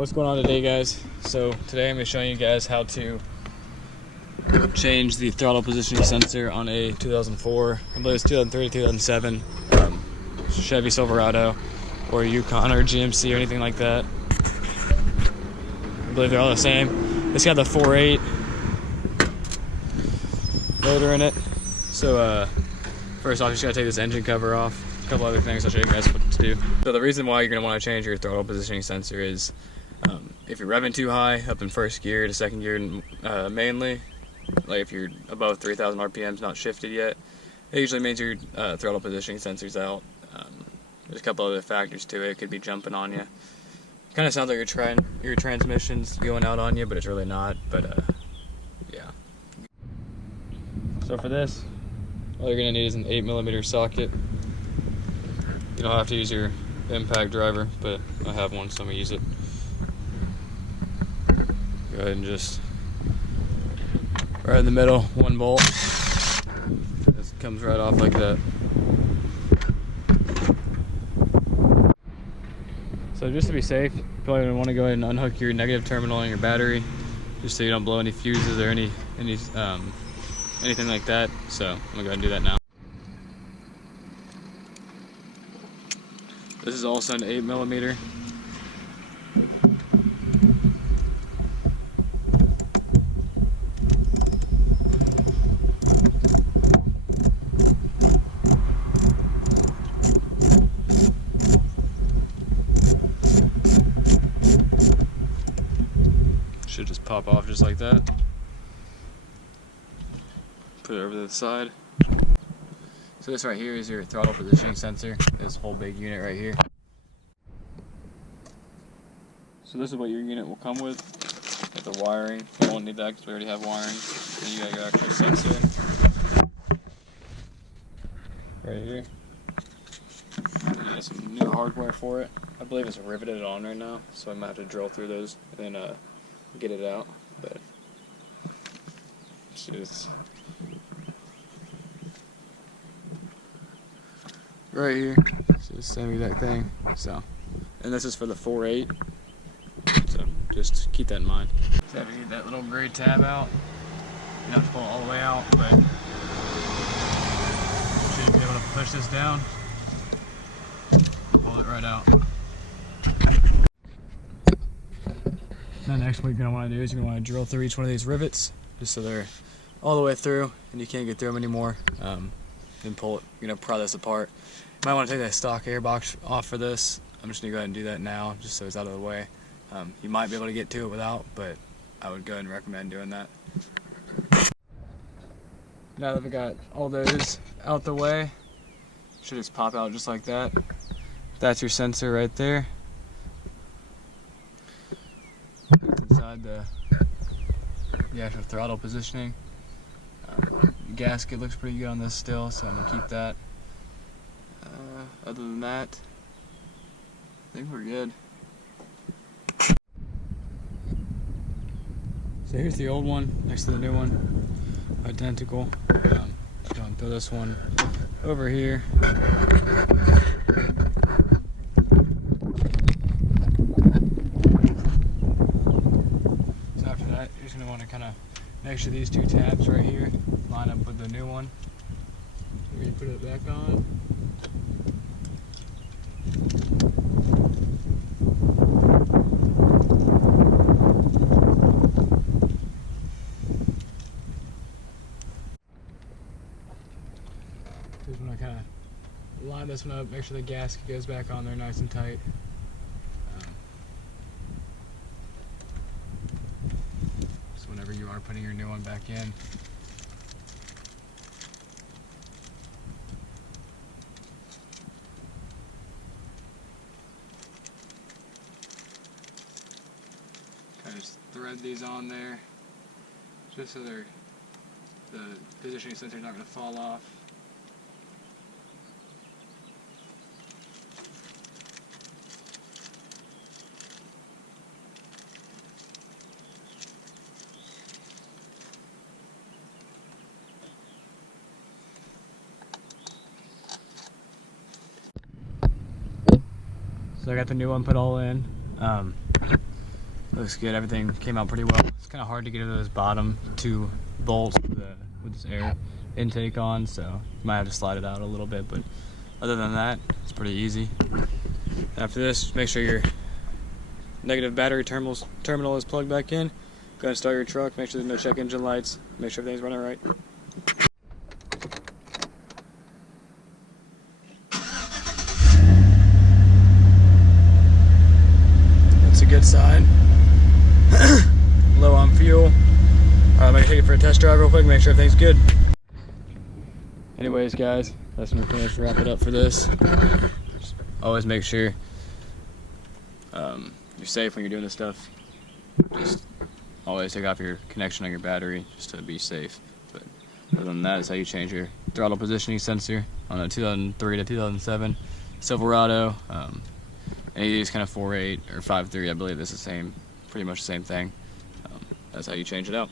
What's going on today, guys? So today I'm going to show you guys how to change the throttle positioning sensor on a 2004, I believe it's 2003, 2007 Chevy Silverado or Yukon or GMC or anything like that. I believe they're all the same. It's got the 4.8 motor in it. So first off, you just got to take this engine cover off. A couple other things I'll show you guys what to do. So the reason why you're going to want to change your throttle positioning sensor is if you're revving too high up in first gear to second gear mainly, like if you're above 3,000 RPMs not shifted yet, it usually means your throttle positioning sensor's out. There's a couple other factors to it. It could be jumping on you. Kind of sounds like your transmission's going out on you, but it's really not. But yeah. So for this, all you're gonna need is an 8mm socket. You don't have to use your impact driver, but I have one, so I'm gonna use it. Go ahead and just right in the middle, 1 bolt. It comes right off like that. So just to be safe, you probably want to go ahead and unhook your negative terminal on your battery, just so you don't blow any fuses or anything like that. So I'm gonna go ahead and do that now. This is also an 8mm. Should just pop off just like that. Put it over to the side. So this right here is your throttle positioning sensor, this whole big unit right here. So this is what your unit will come with the wiring. You won't need that because we already have wiring. Then you got your actual sensor right here. You got some new hardware for it. I believe it's riveted on right now, so I might have to drill through those and then get it out. But it's just right here. It's the same exact thing. So, and this is for the 4.8. So just keep that in mind. So after you get that little gray tab out, you don't have to pull it all the way out, but you should be able to push this down, pull it right out. Now next what you're going to want to do is you're going to want to drill through each one of these rivets, just so they're all the way through and you can't get through them anymore. Then pull it, you're going to pry this apart. You might want to take that stock air box off for this. I'm just going to go ahead and do that now, just so it's out of the way. You might be able to get to it without, but I would go ahead and recommend doing that. Now that we got all those out the way, it should just pop out just like that. That's your sensor right there. Inside the actual throttle positioning. The gasket looks pretty good on this still, so I'm going to keep that. Other than that, I think we're good. So here's the old one next to the new one, identical. Just going to throw this one over here. So after that, you're just going to want to kind of make sure these two tabs right here line up with the new one. We're going to put it back on. Just want to kind of line this one up, make sure the gasket goes back on there nice and tight. So whenever you are putting your new one back in, kind of just thread these on there, just so the positioning sensor is not going to fall off. So I got the new one put all in. Looks good. Everything came out pretty well. It's kind of hard to get those bottom 2 bolts with this air intake on, so you might have to slide it out a little bit, but other than that, it's pretty easy. After this, just make sure your negative battery terminal is plugged back in. Go ahead and start your truck. Make sure there's no check engine lights. Make sure everything's running right. That's a good sign. Low on fuel. I'm gonna take it for a test drive real quick, make sure everything's good. Anyways, guys, that's when we finish. Wrap it up for this. Just always make sure you're safe when you're doing this stuff. Just always take off your connection on your battery just to be safe. But other than that, is how you change your throttle positioning sensor on a 2003 to 2007 Silverado. Any of these kind of 4.8 or 5.3, I believe it's the same, pretty much the same thing. That's how you change it out.